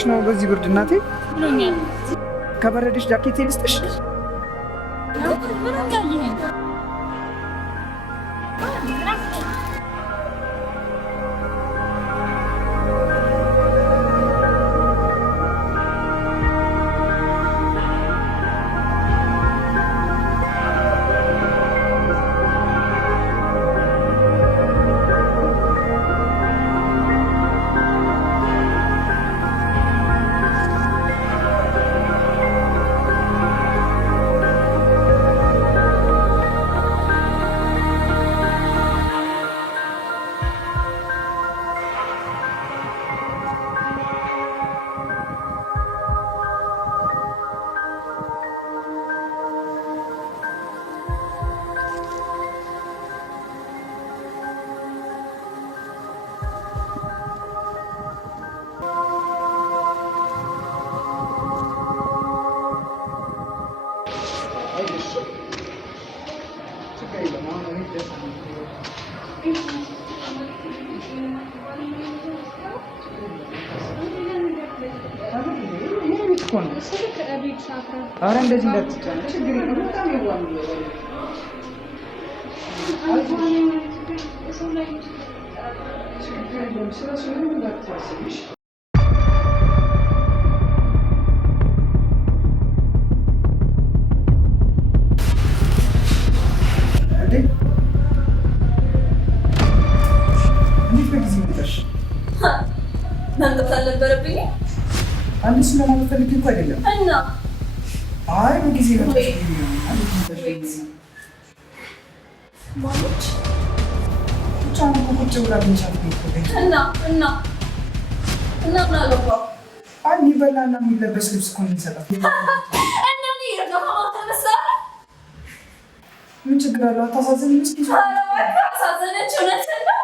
ሆነሽ ነው በዚህ ብርድ እናቴ? ብሎኛል። ከበረደሽ ጃኬት ልስጥሽ? ኧረ እንደዚህ እንዳትጫነው ችግር የለም። በጣም ይዋል መምጣት አልነበረብኝም። አንድ ስለማለት ፈልጌ እኮ አይደለም። እና አይ በጊዜ ነው ማለች ብቻ ነው ቁጭ ብላ ብቻት እና ምን አገባው? አይ የሚበላና የሚለበስ ልብስ እኮ ነው የሚሰጣት። እና ምን ይረጋማ ተመሰለ? ምን ችግር አለው? አታሳዝንም? እስኪ አሳዘነች። እውነትህን ነው።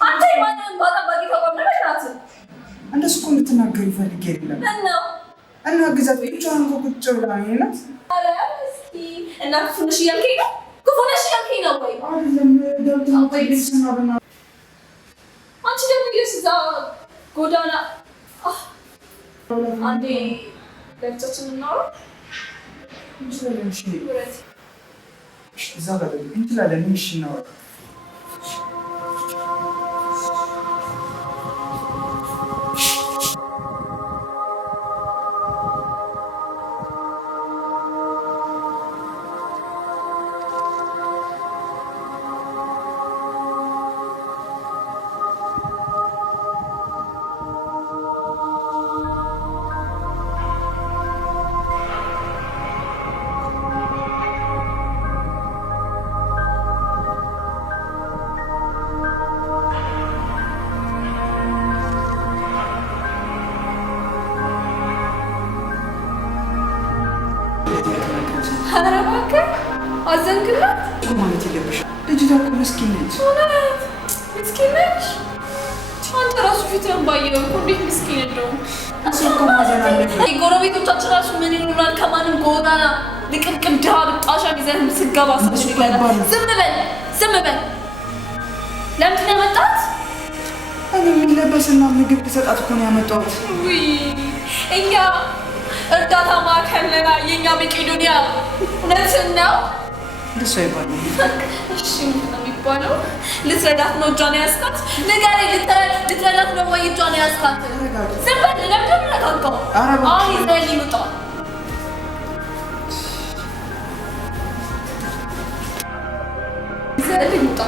አንተ የማንን ባጣባቂ ተቆምነሽ ናት? እንደሱ እኮ እንድትናገሩ ፈልጌ አይደለም። እና ግዛት ብቻዋን እኮ ቁጭ ብላ ነው። ኧረ እስኪ እና ክፉ ነሽ እያልከኝ ነው? ክፉ ነሽ እያልከኝ ነው ወይ? አይደለም ዳውት ነው። አንቺ ደግሞ እዛ ጎዳና አንዴ ለብቻችን እናውራ እንችላለን። እዛ ጋር እንችላለን። እሺ እናውራ። ኧረ እባክህ አዘንክላት ማለት የለብሽ። ልጅቷ እኮ ምስኪን ነች። እውነት ምስኪን ነች። አንተ ራሱ ፊትህን ባየኸው እኮ እንዴት ምስኪን እንደሆንክ። እሱ እኮ ማዘን አለበት። ጎረቤቶቻችን ራሱ ምን ይሉናል? ከማንም ጎዳና ልቅምቅም ድሃ ብጣሻ ይዘህ ስገባ ዝም በል። ለምንድን ነው ያመጣት? እኔ የሚለበስና ምግብ ልሰጣት እኮ ነው ያመጣሁት። ውይ እኛ እርዳታ ማዕከል የኛ መቄዶንያ። እውነትህን ነው? እንደሱ አይባልም። እሺ ምንድን ነው የሚባለው? ልትረዳት ነው እጇን ያዝካት? ንገረኝ። ልትረዳት ነው ወይ እጇን ያዝካት? ዝም በል። ለምንድን ነው የምነካካው? አሁን ይዘህልኝ ውጣ። ይዘህልኝ ውጣ።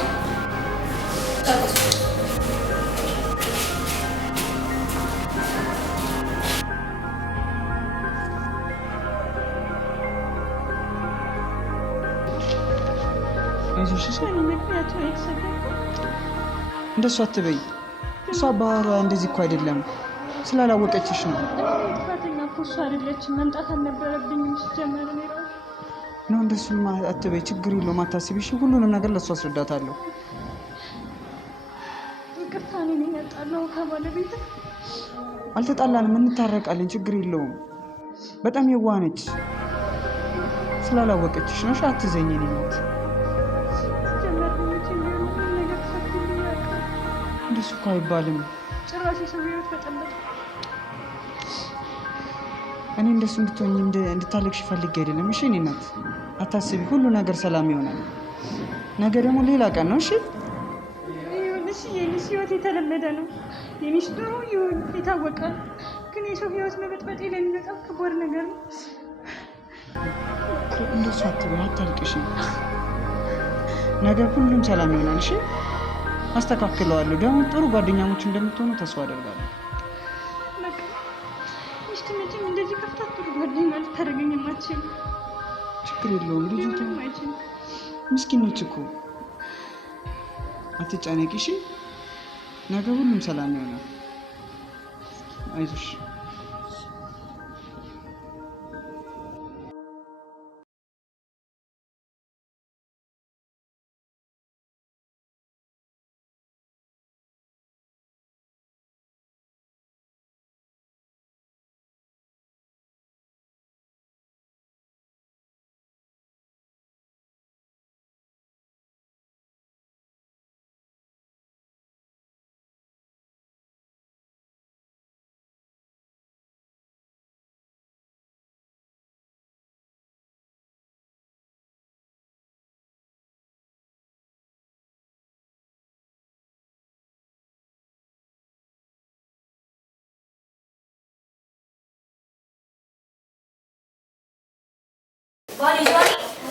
እንደሱ አትበይ። እሷ ባህሪዋ እንደዚህ እኮ አይደለም። ስላላወቀችሽ ነው። ጥፋተኛ እኮ እሷ አይደለችም። መምጣት አልነበረብኝም ሲጀመር ነው። እንደሱማ አትበይ። ችግር የለውም አታስቢ። እሺ ሁሉንም ነገር ለእሷ አስረዳታለሁ። ይቅርታ እኔ ነኝ ያጣላሁ ከባለቤት። አልተጣላንም፣ እንታረቃለን። ችግር የለውም። በጣም የዋህ ነች። ስላላወቀችሽ ነው። እሺ አትዘኝ። እኔ ናት እንደሱ እኮ አይባልም። ጭራሽ የሰው ህይወት በጠበጠ። እኔ እንደሱ እንድትሆኝ እንድታለቅሽ ፈልጌ አይደለም። እሺ እኔ እናት አታስቢ፣ ሁሉ ነገር ሰላም ይሆናል። ነገ ደግሞ ሌላ ቀን ነው። እሺ ይኸውልሽ የኔስ ህይወት የተለመደ ነው። የኔስ ኑሮ የታወቀ ግን የሰው ህይወት መበጥበጥ ለኔ በጣም ከባድ ነገር ነው። እንደሱ አትበይ፣ አታልቅሽ። ነገ ሁሉም ሰላም ይሆናል። እሺ አስተካክለዋለሁ። ደግሞ ጥሩ ጓደኛሞች እንደምትሆኑ ተስፋ አደርጋለሁ። መቼም እንደዚህ ከፍታት ጥሩ ጓደኛ ልታደርገኝ የማትችል ችግር የለውም። ልጅቱ ምስኪን ነች እኮ። አትጨነቂ እሺ። ነገ ሁሉም ሰላም ይሆናል። አይዞሽ።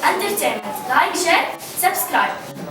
Entertainment. Like, share, subscribe.